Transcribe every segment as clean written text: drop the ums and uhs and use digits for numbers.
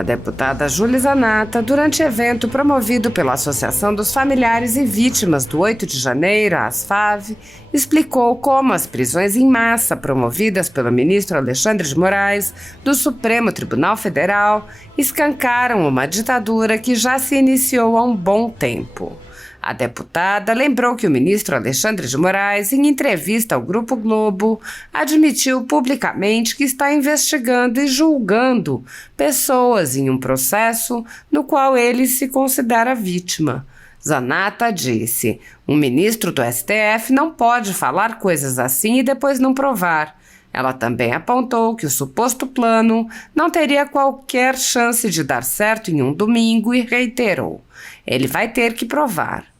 A deputada Júlia Zanatta, durante evento promovido pela Associação dos Familiares e Vítimas do 8 de janeiro, a ASFAV, explicou como as prisões em massa promovidas pelo ministro Alexandre de Moraes do Supremo Tribunal Federal escancaram uma ditadura que já se iniciou há um bom tempo. A deputada lembrou que o ministro Alexandre de Moraes, em entrevista ao Grupo Globo, admitiu publicamente que está investigando e julgando pessoas em um processo no qual ele se considera vítima. Zanatta disse: "Um ministro do STF não pode falar coisas assim e depois não provar." Ela também apontou que o suposto plano não teria qualquer chance de dar certo em um domingo e reiterou: "Ele vai ter que provar."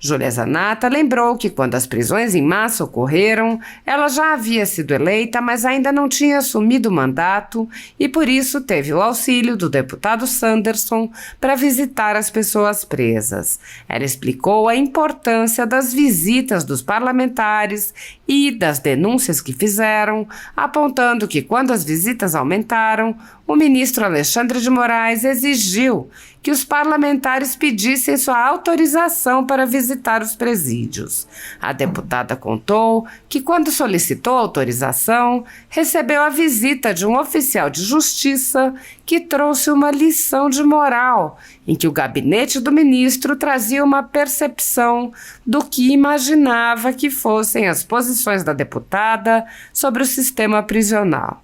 Júlia Zanatta lembrou que quando as prisões em massa ocorreram, ela já havia sido eleita, mas ainda não tinha assumido o mandato e por isso teve o auxílio do deputado Sanderson para visitar as pessoas presas. Ela explicou a importância das visitas dos parlamentares e das denúncias que fizeram, apontando que quando as visitas aumentaram, o ministro Alexandre de Moraes exigiu que os parlamentares pedissem sua autorização para visitar os presídios. A deputada contou que, quando solicitou autorização, recebeu a visita de um oficial de justiça que trouxe uma lição de moral, em que o gabinete do ministro trazia uma percepção do que imaginava que fossem as posições da deputada sobre o sistema prisional.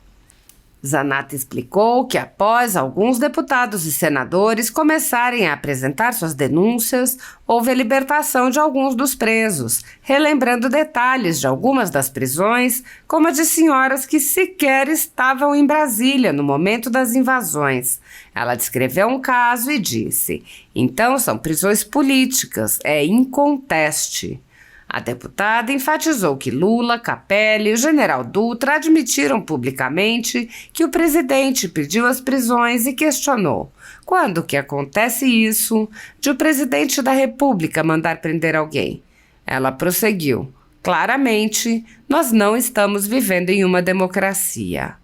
Zanatta explicou que, após alguns deputados e senadores começarem a apresentar suas denúncias, houve a libertação de alguns dos presos, relembrando detalhes de algumas das prisões, como a de senhoras que sequer estavam em Brasília no momento das invasões. Ela descreveu um caso e disse: "Então são prisões políticas, é inconteste." A deputada enfatizou que Lula, Capelli e o general Dutra admitiram publicamente que o presidente pediu as prisões e questionou: quando que acontece isso de o presidente da República mandar prender alguém? Ela prosseguiu: claramente, nós não estamos vivendo em uma democracia.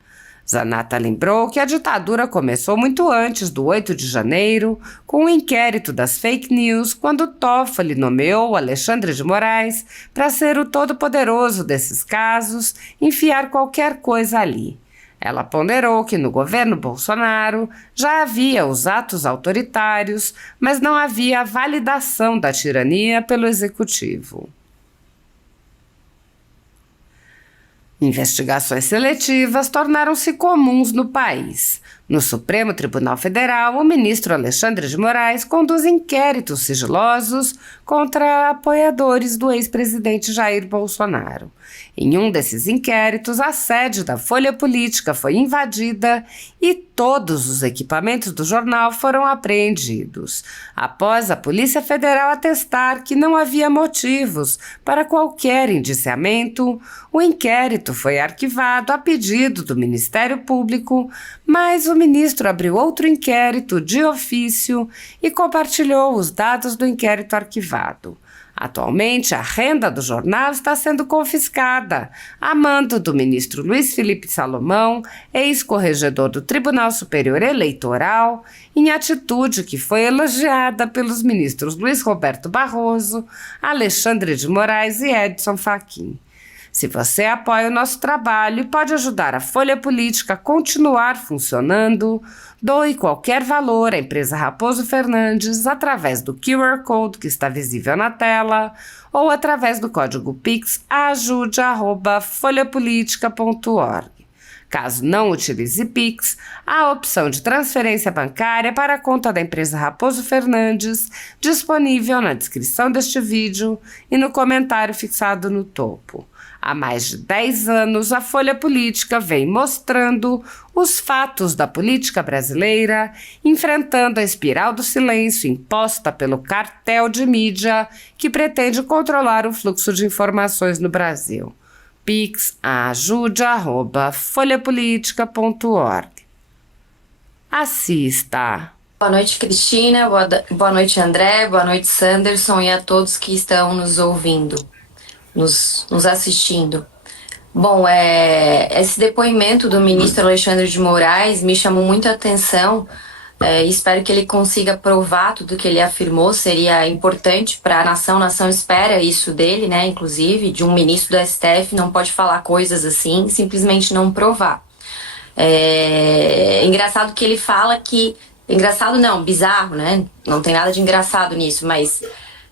Zanatta lembrou que a ditadura começou muito antes do 8 de janeiro, com o inquérito das fake news, quando Toffoli nomeou Alexandre de Moraes para ser o todo-poderoso desses casos, enfiar qualquer coisa ali. Ela ponderou que no governo Bolsonaro já havia os atos autoritários, mas não havia a validação da tirania pelo executivo. Investigações seletivas tornaram-se comuns no país. No Supremo Tribunal Federal, o ministro Alexandre de Moraes conduz inquéritos sigilosos contra apoiadores do ex-presidente Jair Bolsonaro. Em um desses inquéritos, a sede da Folha Política foi invadida e todos os equipamentos do jornal foram apreendidos, após a Polícia Federal atestar que não havia motivos para qualquer indiciamento. O inquérito foi arquivado a pedido do Ministério Público, mas o ministro abriu outro inquérito de ofício e compartilhou os dados do inquérito arquivado. Atualmente, a renda do jornal está sendo confiscada, a mando do ministro Luiz Felipe Salomão, ex-corregedor do Tribunal Superior Eleitoral, em atitude que foi elogiada pelos ministros Luiz Roberto Barroso, Alexandre de Moraes e Edson Fachin. Se você apoia o nosso trabalho e pode ajudar a Folha Política a continuar funcionando, doe qualquer valor à empresa Raposo Fernandes através do QR Code que está visível na tela ou através do código Pix ajude@folhapolitica.org. Caso não utilize Pix, há a opção de transferência bancária para a conta da empresa Raposo Fernandes, disponível na descrição deste vídeo e no comentário fixado no topo. Há mais de 10 anos, a Folha Política vem mostrando os fatos da política brasileira, enfrentando a espiral do silêncio imposta pelo cartel de mídia que pretende controlar o fluxo de informações no Brasil. Pix ajude@folhapolitica.org. Assista! Boa noite, Cristina. Boa noite, André. Boa noite, Sanderson, e a todos que estão nos ouvindo, nos assistindo. Bom, esse depoimento do ministro Alexandre de Moraes me chamou muita atenção, Espero que ele consiga provar tudo que ele afirmou. Seria importante para a nação. A nação espera isso dele, né? Inclusive, de um ministro do STF, não pode falar coisas assim, simplesmente não provar. Engraçado que ele fala que. Engraçado não, bizarro, né? Não tem nada de engraçado nisso, mas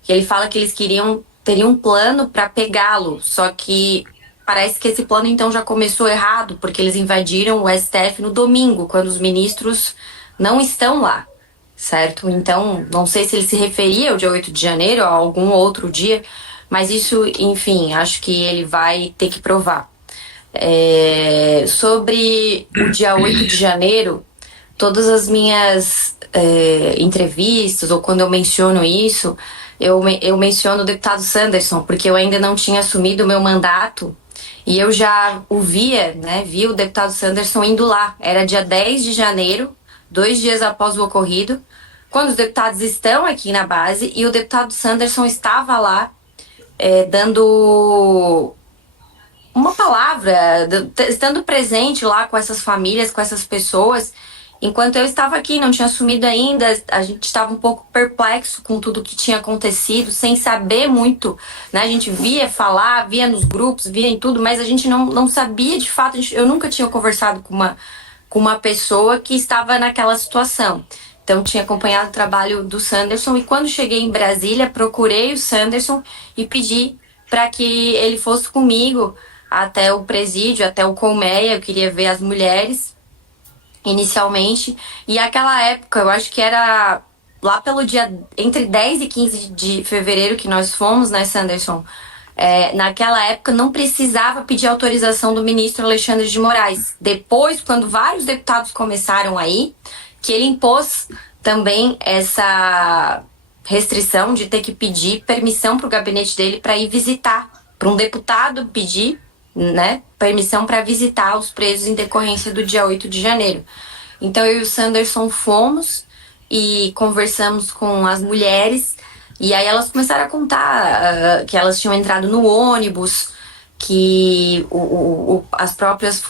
que ele fala que eles teriam um plano para pegá-lo, só que parece que esse plano então já começou errado, porque eles invadiram o STF no domingo, quando os ministros não estão lá, certo? Então, não sei se ele se referia ao dia 8 de janeiro ou a algum outro dia, mas isso, enfim, acho que ele vai ter que provar. Sobre o dia 8 de janeiro, todas as minhas entrevistas, ou quando eu menciono isso, eu menciono o deputado Sanderson, porque eu ainda não tinha assumido o meu mandato e eu já o via, né? Vi o deputado Sanderson indo lá. Era dia 10 de janeiro, 2 dias após o ocorrido, quando os deputados estão aqui na base e o deputado Sanderson estava lá dando uma palavra, estando presente lá com essas famílias, com essas pessoas. Enquanto eu estava aqui, não tinha assumido ainda, a gente estava um pouco perplexo com tudo que tinha acontecido, sem saber muito, né? A gente via falar, via nos grupos, via em tudo, mas a gente não sabia de fato, eu nunca tinha conversado com uma pessoa que estava naquela situação. Então, tinha acompanhado o trabalho do Sanderson e quando cheguei em Brasília, procurei o Sanderson e pedi para que ele fosse comigo até o presídio, até o Colmeia. Eu queria ver as mulheres inicialmente. E aquela época, eu acho que era lá pelo dia entre 10 e 15 de fevereiro que nós fomos, né, Sanderson? Naquela época não precisava pedir autorização do ministro Alexandre de Moraes. Depois, quando vários deputados começaram aí, que ele impôs também essa restrição de ter que pedir permissão para o gabinete dele para ir visitar, para um deputado pedir, né, permissão para visitar os presos em decorrência do dia 8 de janeiro. Então eu e o Sanderson fomos e conversamos com as mulheres e aí elas começaram a contar que elas tinham entrado no ônibus, que as próprias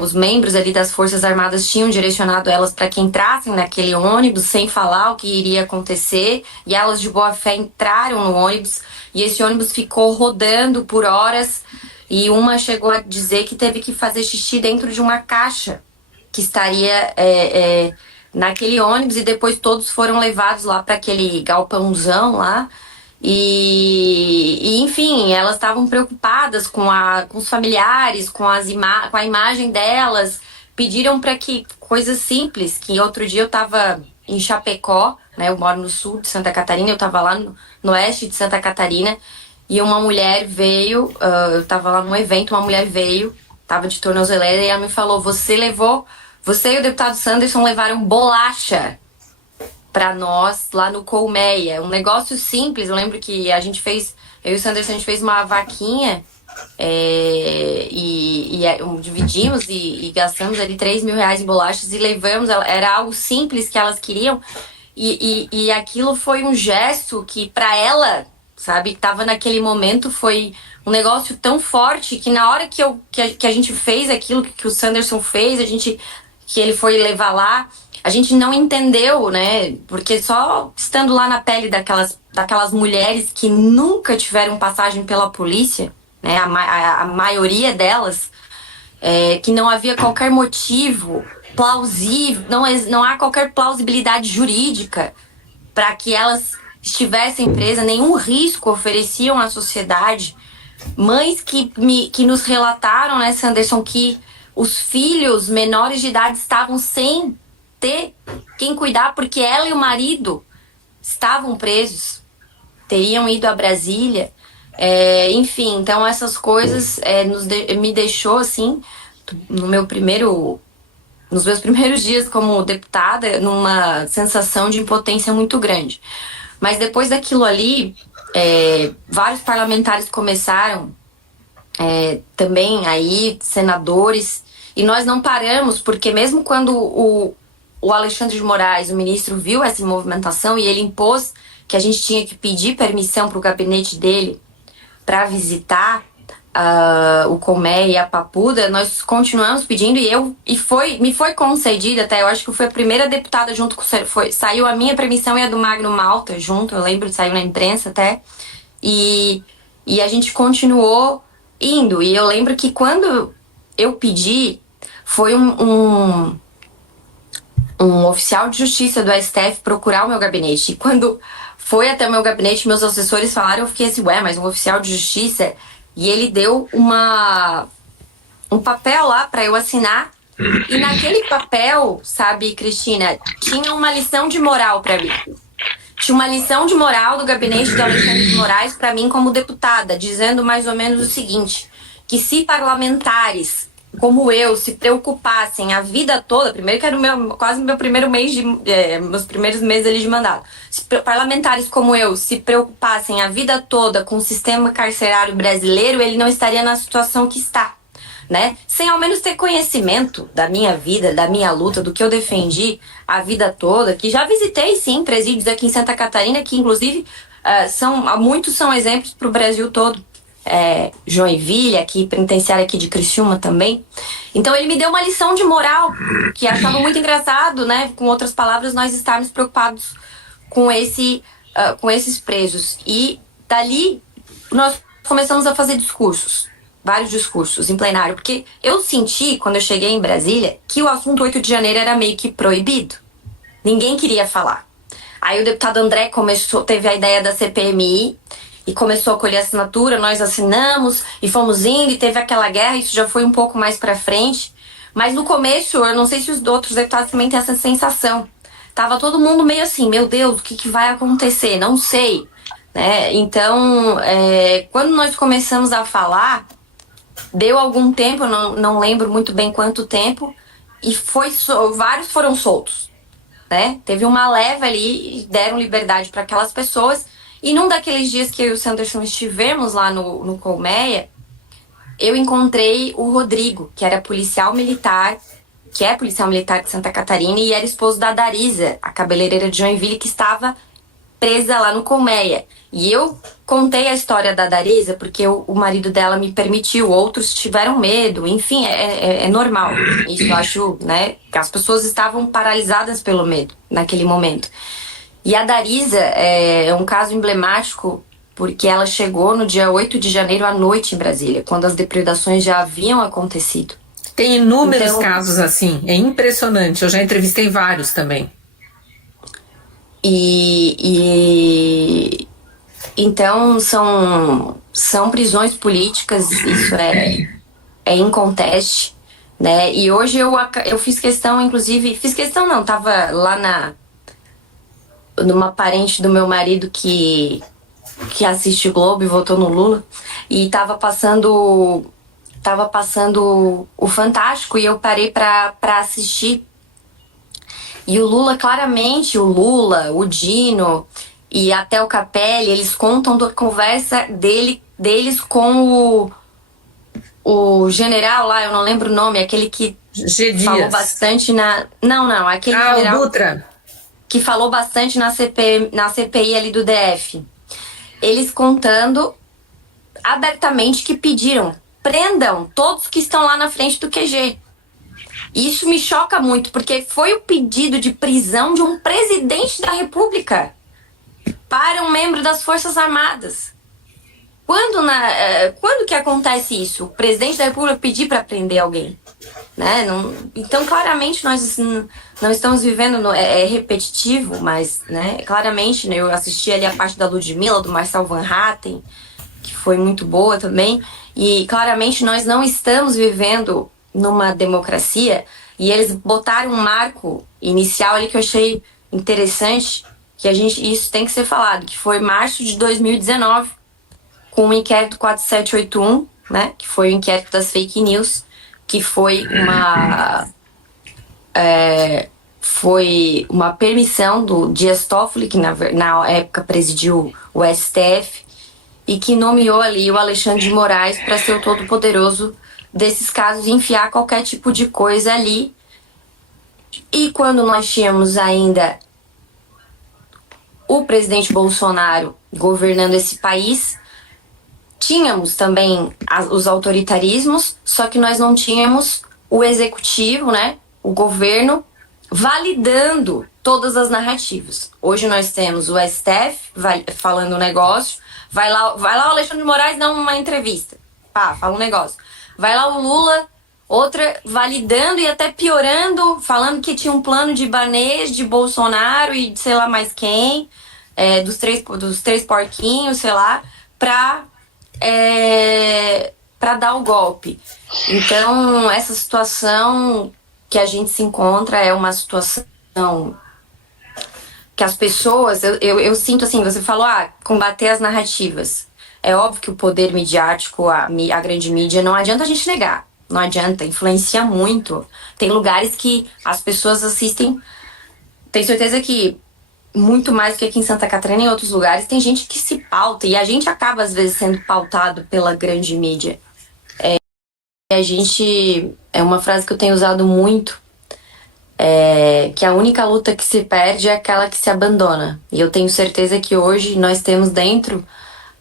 os membros ali das Forças Armadas tinham direcionado elas para que entrassem naquele ônibus sem falar o que iria acontecer, e elas de boa fé entraram no ônibus e esse ônibus ficou rodando por horas e uma chegou a dizer que teve que fazer xixi dentro de uma caixa que estaria naquele ônibus, e depois todos foram levados lá para aquele galpãozão lá. E enfim, elas estavam preocupadas com os familiares, com a imagem delas, pediram para que coisas simples, que outro dia eu estava em Chapecó, né, eu moro no sul de Santa Catarina, eu estava lá no oeste de Santa Catarina, e uma mulher veio, eu estava lá num evento, uma mulher veio, estava de tornozeleira, e ela me falou, você e o deputado Sanderson levaram bolacha para nós lá no Colmeia, um negócio simples. Eu lembro que eu e o Sanderson, a gente fez uma vaquinha dividimos e gastamos ali 3 mil reais em bolachas e levamos, era algo simples que elas queriam, e aquilo foi um gesto que para ela, sabe, que tava naquele momento, foi um negócio tão forte que na hora que a gente fez aquilo que o Sanderson fez, que ele foi levar lá, a gente não entendeu, né? Porque só estando lá na pele daquelas mulheres que nunca tiveram passagem pela polícia, né? A maioria delas, que não havia qualquer motivo plausível, não há qualquer plausibilidade jurídica para que elas estivessem presas, nenhum risco ofereciam à sociedade. Mães que nos relataram, né, Sanderson, que os filhos menores de idade estavam sem ter quem cuidar, porque ela e o marido estavam presos, teriam ido a Brasília, enfim, então essas coisas me deixou assim, nos meus primeiros dias como deputada, numa sensação de impotência muito grande. Mas depois daquilo ali, vários parlamentares começaram também aí, senadores, e nós não paramos, porque mesmo quando o Alexandre de Moraes, o ministro, viu essa movimentação e ele impôs que a gente tinha que pedir permissão para o gabinete dele para visitar o Colmeia e a Papuda, nós continuamos pedindo me foi concedida até, eu acho que foi a primeira deputada junto com saiu a minha permissão e a do Magno Malta junto, eu lembro, saiu na imprensa até, e a gente continuou indo, e eu lembro que quando eu pedi, foi um oficial de justiça do STF procurar o meu gabinete, e quando foi até o meu gabinete, meus assessores falaram, eu fiquei assim, ué, mas um oficial de justiça... E ele deu um papel lá para eu assinar. E naquele papel, sabe, Cristina, tinha uma lição de moral para mim. Tinha uma lição de moral do gabinete do Alexandre de Moraes para mim como deputada, dizendo mais ou menos o seguinte, que se parlamentares como eu se preocupassem a vida toda, primeiro que era quase meu primeiro mês meus primeiros meses ali de mandato, se parlamentares como eu se preocupassem a vida toda com o sistema carcerário brasileiro, ele não estaria na situação que está, né? Sem ao menos ter conhecimento da minha vida, da minha luta, do que eu defendi a vida toda, que já visitei sim presídios aqui em Santa Catarina, que inclusive muitos são exemplos para o Brasil todo. Joinville, aqui, penitenciária aqui de Criciúma também. Então ele me deu uma lição de moral, que achava muito engraçado, né? Com outras palavras, nós estarmos preocupados com esses presos. E dali nós começamos a fazer discursos, vários discursos em plenário, porque eu senti, quando eu cheguei em Brasília, que o assunto 8 de janeiro era meio que proibido. Ninguém queria falar. Aí o deputado André teve a ideia da CPMI, e começou a colher assinatura, nós assinamos e fomos indo e teve aquela guerra, isso já foi um pouco mais pra frente. Mas no começo, eu não sei se os outros deputados também têm essa sensação. Tava todo mundo meio assim, meu Deus, o que vai acontecer? Não sei. Né? Então, quando nós começamos a falar, deu algum tempo, eu não lembro muito bem quanto tempo, e vários foram soltos. Né? Teve uma leva ali, deram liberdade para aquelas pessoas. E num daqueles dias que eu e o Sanderson estivemos lá no Colmeia, eu encontrei o Rodrigo, que era policial militar, que é policial militar de Santa Catarina, e era esposo da Darisa, a cabeleireira de Joinville, que estava presa lá no Colmeia. E eu contei a história da Darisa, porque o marido dela me permitiu, outros tiveram medo, enfim, é normal. Isso eu acho, né, que as pessoas estavam paralisadas pelo medo naquele momento. E a Darisa é um caso emblemático porque ela chegou no dia 8 de janeiro à noite em Brasília, quando as depredações já haviam acontecido. Tem inúmeros casos assim, é impressionante, eu já entrevistei vários também. Então são prisões políticas, isso é inconteste, né? E hoje eu fiz questão, inclusive, tava lá numa parente do meu marido que assiste o Globo e votou no Lula, e tava passando o Fantástico, e eu parei pra assistir. E o Lula, claramente, o Dino e até o Capelli, eles contam da conversa deles com o general lá, eu não lembro o nome, aquele que falou bastante Não, aquele general... o Dutra. Que falou bastante na CPI ali do DF. Eles contando abertamente que pediram, prendam todos que estão lá na frente do QG. Isso me choca muito, porque foi o pedido de prisão de um presidente da República para um membro das Forças Armadas. Quando que acontece isso? O presidente da República pedir para prender alguém? Né? Então, claramente, nós não estamos vivendo... É repetitivo, mas, né, claramente, né, eu assisti ali a parte da Ludmilla, do Marcel Van Hatten, que foi muito boa também, e claramente nós não estamos vivendo numa democracia, e eles botaram um marco inicial ali que eu achei interessante, que isso tem que ser falado, que foi março de 2019, com o inquérito 4781, né, que foi o inquérito das fake news, que foi uma permissão do Dias Toffoli, que na época presidiu o STF, e que nomeou ali o Alexandre de Moraes para ser o todo-poderoso desses casos e enfiar qualquer tipo de coisa ali. E quando nós tínhamos ainda o presidente Bolsonaro governando esse país, tínhamos também os autoritarismos, só que nós não tínhamos o executivo, né, o governo, validando todas as narrativas. Hoje nós temos o STF falando um negócio, vai lá o Alexandre de Moraes dar uma entrevista, fala um negócio. Vai lá o Lula, outra validando e até piorando, falando que tinha um plano de Ibanez, de Bolsonaro e de sei lá mais quem, dos três porquinhos, sei lá, pra dar o golpe. Então, essa situação que a gente se encontra é uma situação que as pessoas, eu sinto assim, você falou, combater as narrativas. É óbvio que o poder midiático, a grande mídia, não adianta a gente negar. Não adianta, influencia muito. Tem lugares que as pessoas assistem, tenho certeza que muito mais que aqui em Santa Catarina e em outros lugares, tem gente que se pauta, e a gente acaba às vezes sendo pautado pela grande mídia. A gente, é uma frase que eu tenho usado muito, que a única luta que se perde é aquela que se abandona. E eu tenho certeza que hoje nós temos dentro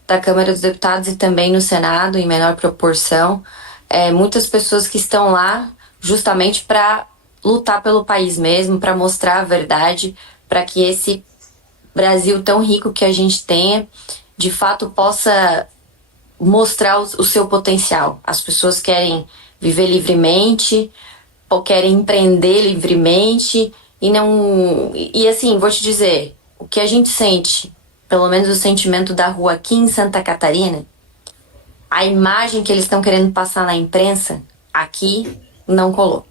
da Câmara dos Deputados e também no Senado, em menor proporção, muitas pessoas que estão lá justamente para lutar pelo país mesmo, para mostrar a verdade, para que esse Brasil tão rico que a gente tenha, de fato possa mostrar o seu potencial. As pessoas querem viver livremente, ou querem empreender livremente, e assim, vou te dizer, o que a gente sente, pelo menos o sentimento da rua aqui em Santa Catarina, a imagem que eles estão querendo passar na imprensa, aqui não colou.